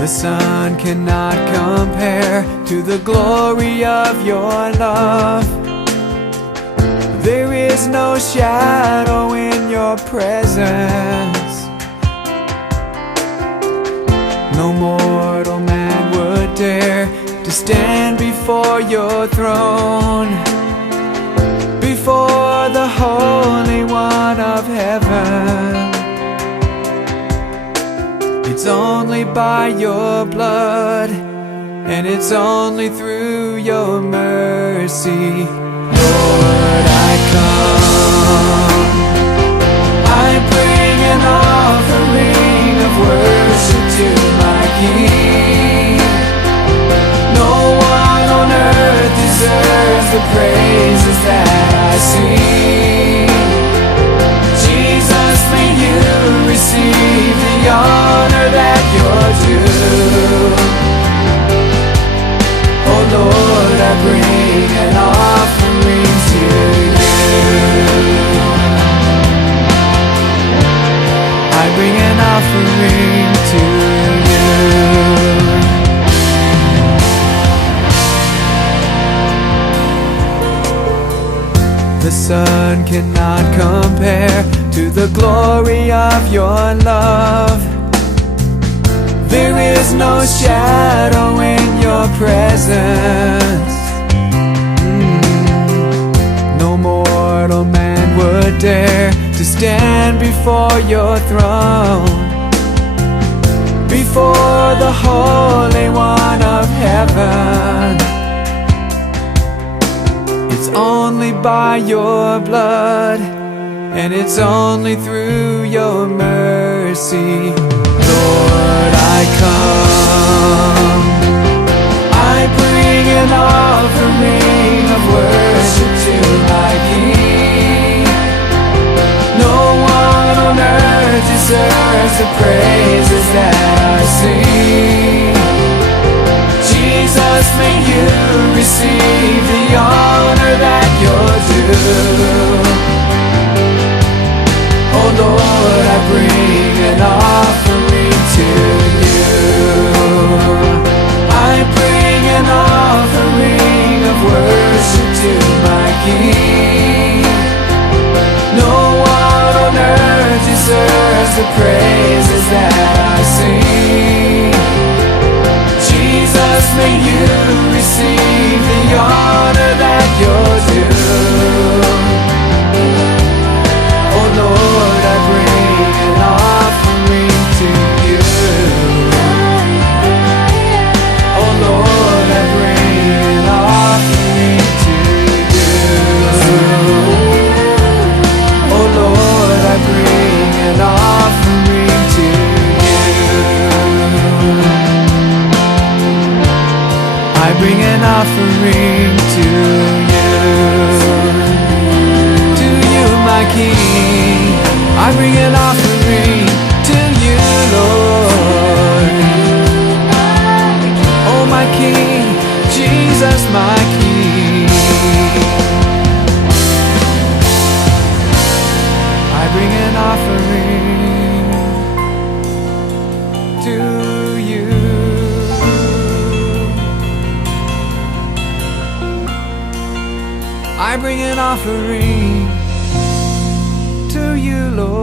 The sun cannot compare to the glory of your love. There is no shadow in your presence. No mortal man would dare to stand before your throne, before the Holy One of heaven. It's only by your blood, and it's only through your mercy. Lord, I come. I bring an offering of worship to my King. No one on earth deserves the praises that I sing. Jesus, may you receive the honor that you're due. Oh Lord, I bring an offering to you. I bring an offering to you. The sun cannot compare to the glory of your love. There is no shadow in your presence. No mortal man would dare to stand before your throne, before the Holy One of heaven. It's only by your blood, and it's only through your mercy. Lord, I come. I bring an offering of worship to my King. No one on earth deserves the praises that I sing. Jesus, may you receive the honor that you're due. Oh Lord, I bring an offering to you. I bring an offering of worship to my King. No one on earth deserves the praises that I sing. Jesus, may you receive the honor that you're due. Oh Lord, I bring an offering to you. Oh Lord, I bring an offering to you. Oh Lord, I bring an offering to you. I bring an offering to you. To you, my King, I bring an offering to you, Lord. Oh, my King, Jesus, my King, I bring an offering to you. I bring an offering to you, Lord.